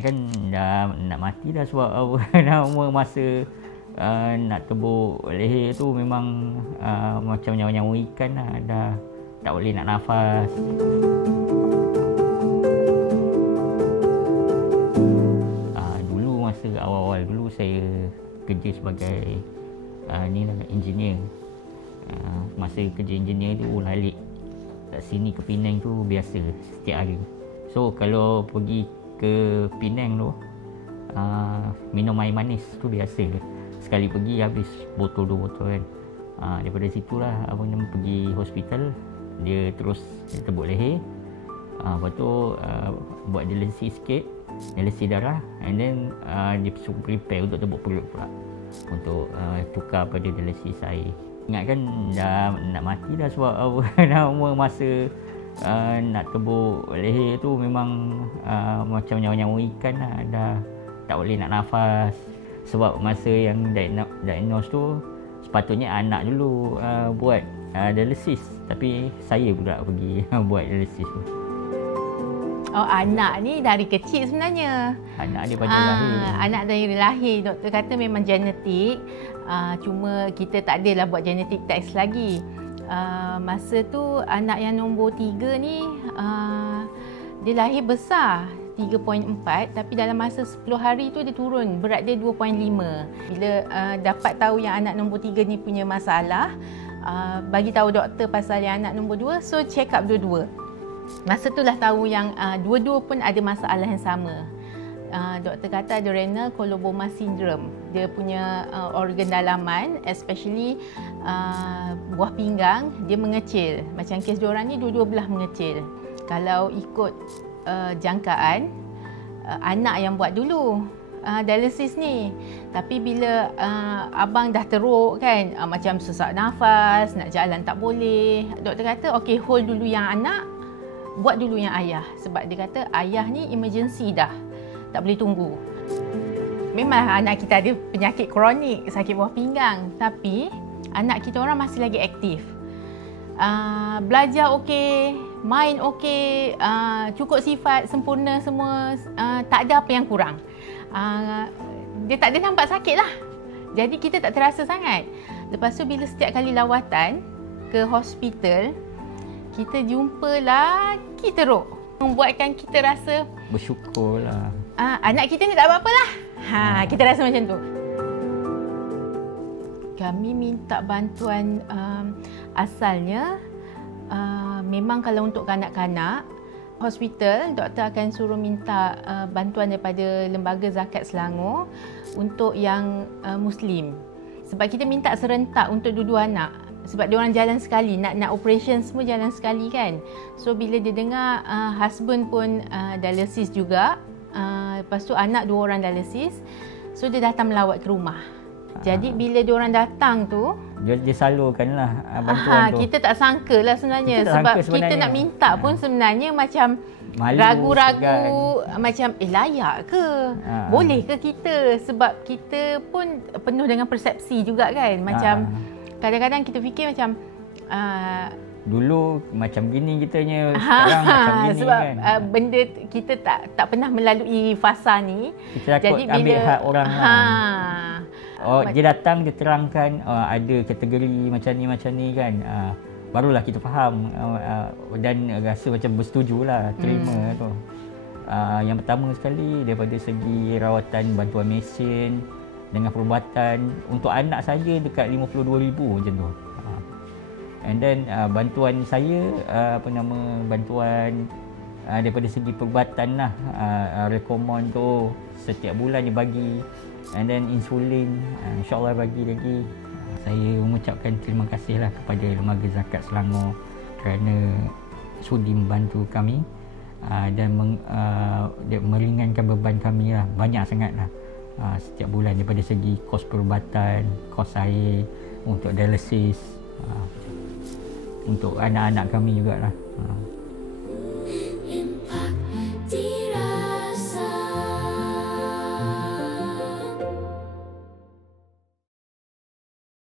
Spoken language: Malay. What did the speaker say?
Ingatkan dah nak mati dah sebab dah umur masa nak tebuk leher tu memang macam nyawa-nyawa ikan lah, dah tak boleh nak nafas. Dulu masa awal-awal dulu saya kerja sebagai engineer. Masa kerja engineer tu lalik kat sini ke Penang tu biasa setiap hari. So kalau pergi ke Penang tu minum air manis tu biasa. Sekali pergi habis botol 2 botol kan. Daripada situlah pergi hospital, dia terus tebuk leher. Lepas tu buat dialisis sikit, dialisis darah, and then dia suruh prepare untuk tebuk perut pula, untuk tukar pada dialisis air. Ingatkan dah nak mati dah sebab dah umur masa nak tebuk leher tu memang macam nyawa-nyawa ikan lah, dah tak boleh nak nafas. Sebab masa yang diagnose tu sepatutnya anak dulu buat dialisis, tapi saya pula pergi buat dialisis tu. Oh, anak ni dari kecil sebenarnya. Anak dia pada lahir. Anak dari lahir. Doktor kata memang genetik. Cuma kita tak adalah buat genetik test lagi. Masa tu anak yang nombor 3 ni dia lahir besar 3.4, tapi dalam masa 10 hari tu dia turun, berat dia 2.5. Bila dapat tahu yang anak nombor 3 ni punya masalah, bagi tahu doktor pasal yang anak nombor 2, so check up dua-dua. Masa tu lah tahu yang dua-dua pun ada masalah yang sama. Doktor kata ada renal coloboma syndrome. Dia punya organ dalaman, especially buah pinggang, dia mengecil. Macam kes diorang ni dua-dua belah mengecil. Kalau ikut jangkaan, anak yang buat dulu dialisis ni. Tapi bila abang dah teruk kan, macam sesak nafas, nak jalan tak boleh, doktor kata okey, hold dulu yang anak, buat dulu yang ayah. Sebab dia kata ayah ni emergency dah, tak boleh tunggu. Memang anak kita ada penyakit kronik, sakit buah pinggang, tapi anak kita orang masih lagi aktif. Belajar okey, main okey, cukup sifat, sempurna semua, tak ada apa yang kurang. Dia tak ada nampak sakit lah. Jadi kita tak terasa sangat. Lepas tu bila setiap kali lawatan ke hospital, kita jumpa lagi teruk. Membuatkan kita rasa bersyukur lah. Anak kita ni tak apa-apa lah. Kita rasa macam tu. Kami minta bantuan asalnya memang kalau untuk kanak-kanak, hospital doktor akan suruh minta bantuan daripada Lembaga Zakat Selangor untuk yang Muslim. Sebab kita minta serentak untuk dua-dua anak. Sebab dia orang jalan sekali, nak operation semua jalan sekali kan. So bila dia dengar husband pun dialisis juga, lepas tu anak 2 orang dialisis, so dia datang melawat ke rumah. Jadi bila dia orang datang tu, dia salurkanlah bantuan tu. Kita tak sangka lah sebenarnya. Sebab kita nak minta pun sebenarnya macam ragu-ragu, macam layak ke? Boleh ke kita? Sebab kita pun penuh dengan persepsi juga kan. Macam kadang-kadang kita fikir macam dulu macam gini kitanya, sekarang macam gini sebab, kan. Benda kita tak pernah melalui fasa ni. Kita takut ambil hak orang dia datang, dia terangkan ada kategori macam ni kan. Barulah kita faham dan rasa macam bersetujulah, terima tu. Yang pertama sekali daripada segi rawatan, bantuan mesin dengan perubatan untuk anak saja dekat 52,000 macam tu. And then bantuan saya bantuan daripada segi perubatan lah, rekomon tu setiap bulan dia bagi, and then insulin insyaAllah bagi lagi. Saya mengucapkan terima kasih lah kepada Lembaga Zakat Selangor kerana sudi membantu kami dan meringankan beban kami lah, banyak sangat lah setiap bulan daripada segi kos perubatan, kos air, untuk dialisis, untuk anak-anak kami jugalah.